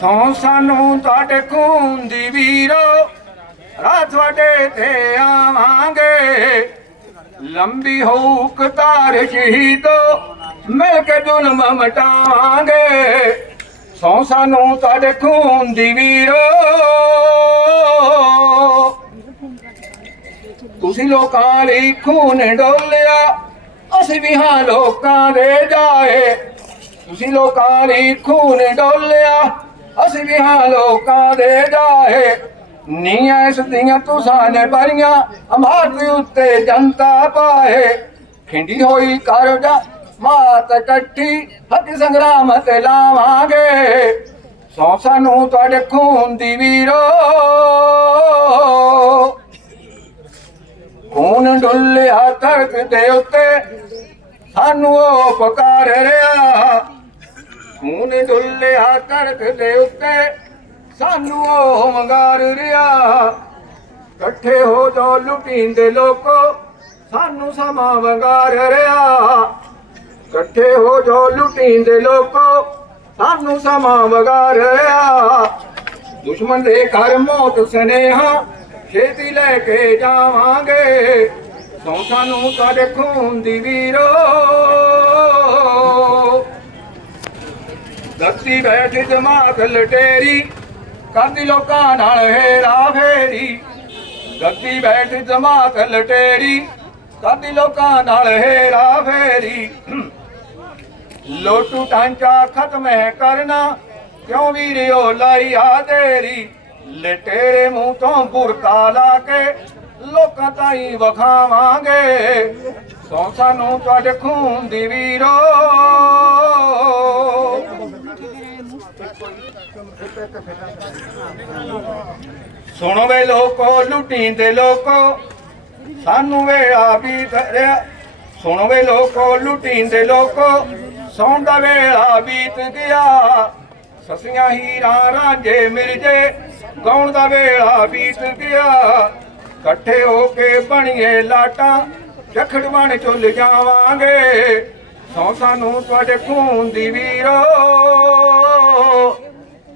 ਸੌ ਸਾਨੂੰ ਤੁਹਾਡੇ ਖੂਨ ਦੀ ਵੀਰੋ। ਰਾਤ ਤੁਹਾਡੇ ਤੇ ਆਵਾਂਗੇ। ਲੰਬੀ ਹੋਊ ਕਤਾਰ ਸ਼ਹੀਦੋ, ਮਿਲ ਕੇ ਜ਼ੁਲਮ ਮਟਾਵਾਂਗੇ। ਸੌ ਸਾਨੂੰ ਤੁਹਾਡੇ ਖੂਨ ਦੀ ਵੀਰੋ। ਤੁਸੀਂ ਲੋਕਾਂ ਲਈ ਖੂਨ ਡੋਲਿਆ, ਅਸੀਂ ਵੀ ਹਾਂ ਲੋਕਾਂ ਦੇ ਜਾਏ। ਤੁਸੀਂ ਲੋਕਾਂ ਲਈ ਖੂਨ ਡੋਲਿਆ ਅਸੀਂ ਵੀ ਹਾਂ ਲੋਕਾਂ ਦੇ ਜਾਏ ਨੀਆਂ ਇਸ ਦੀਆਂ ਤੁਸਾਂ ਨੇ ਭਰੀਆਂ ਅਮਾਰ ਉੱਤੇ ਜਨਤਾ ਪਾਏ ਖਿੰਡੀ ਹੋਈ ਕਰਜਾ ਮਾਤ ਇਕੱਠੀ ਹੱਕ ਸੰਗਰਾਮ ਤੇ ਲਾਵਾਂਗੇ। ਸੋ ਸਾਨੂੰ ਤੁਹਾਡੇ ਖੂਨ ਦੀ ਵੀਰੋ। ਖੂਨ ਡੁੱਲਿਆ ਧਰਤ ਦੇ ਉੱਤੇ, ਸਾਨੂੰ ਉਹ ਪੁਕਾਰ ਰਿਹਾ। ਖੂਨ ਡੁੱਲਿਆ ਧਰਤ ਦੇ ਉੱਤੇ। ਸਾਨੂੰ ਉਹ ਮੰਗਾਰ ਰਿਹਾ ਇਕੱਠੇ ਹੋ ਜੋ ਲੁਟੀਂਦੇ ਲੋਕੋ। ਸਾਨੂੰ ਸਮਾਂ ਵੰਗਾਰ ਰਿਹਾ ਇਕੱਠੇ ਹੋ ਜੋ ਲੁਟੀਂਦੇ ਲੋਕੋ। ਸਾਨੂੰ ਸਮਾਂ ਵੰਗਾਰ ਰਿਹਾ ਦੁਸ਼ਮਣ ਦੇ ਘਰ ਮੌਤ ਸਨੇਹਾ। ਛੇਤੀ ਲੈ ਕੇ ਜਾਵਾਂਗੇ। ਸੋ ਸਾਨੂੰ ਤੁਹਾਡੇ ਖੂਨ ਦੀ ਵੀਰੋ। ਦੱਸੀ ਬੈਠ ਜਮਾਤ ਲਟੇਰੀ, ਕਰਦੀ ਲੋਕਾਂ ਨਾਲ ਹੇਰਾ ਫੇਰੀ। ਗੱਦੀ ਬੈਠ ਜਮਾਤ ਲਟੇਰੀ, ਕਰਦੀ ਲੋਕਾਂ ਨਾਲ ਹੇਰਾ ਫੇਰੀ। ਲੋਟੂ ਟਾਂਚਾ ਖਤਮ ਹੈ ਕਰਨਾ, ਕਿਉਂ ਵੀਰਿਓ ਲਾਈ ਆ ਤੇਰੀ ਲਟੇਰੇ ਮੂੰਹ ਤੋਂ ਬੁਰਕਾ ਲਾ ਕੇ ਲੋਕਾਂ ਤਾਈ ਵਖਾਵਾਂਗੇ। ਸੋ ਸਾਨੂੰ ਤੁਹਾਡੇ ਖੂਨ ਦੀ ਵੀਰੋ। ਸੁਣੋ ਵੇ ਲੋਕੋ ਲੁੱਟੀਂਦੇ ਲੋਕੋ, ਸਾਨੂੰ ਵੇਲਾ ਵੀ ਧਰਿਆ ਸੁਣੋ ਵੇ ਲੋਕੋ ਲੁੱਟੀਂਦੇ ਲੋਕੋ, ਸੌਣ ਦਾ ਵੇਲਾ ਬੀਤ ਗਿਆ। ਸਸੀਆਂ ਹੀਰਾਂ ਰਾਂਝੇ ਮਿਰਜੇ, ਗਾਉਣ ਦਾ ਵੇਲਾ ਬੀਤ ਗਿਆ। ਇਕੱਠੇ ਹੋ ਕੇ ਬਣੀਏ ਲਾਟਾਂ, ਜਖੜ ਬਣ ਚੁੱਲ ਜਾਵਾਂਗੇ। ਸੌ ਸਾਨੂੰ ਤੁਹਾਡੇ ਖੂਨ ਦੀ ਵੀਰੋ।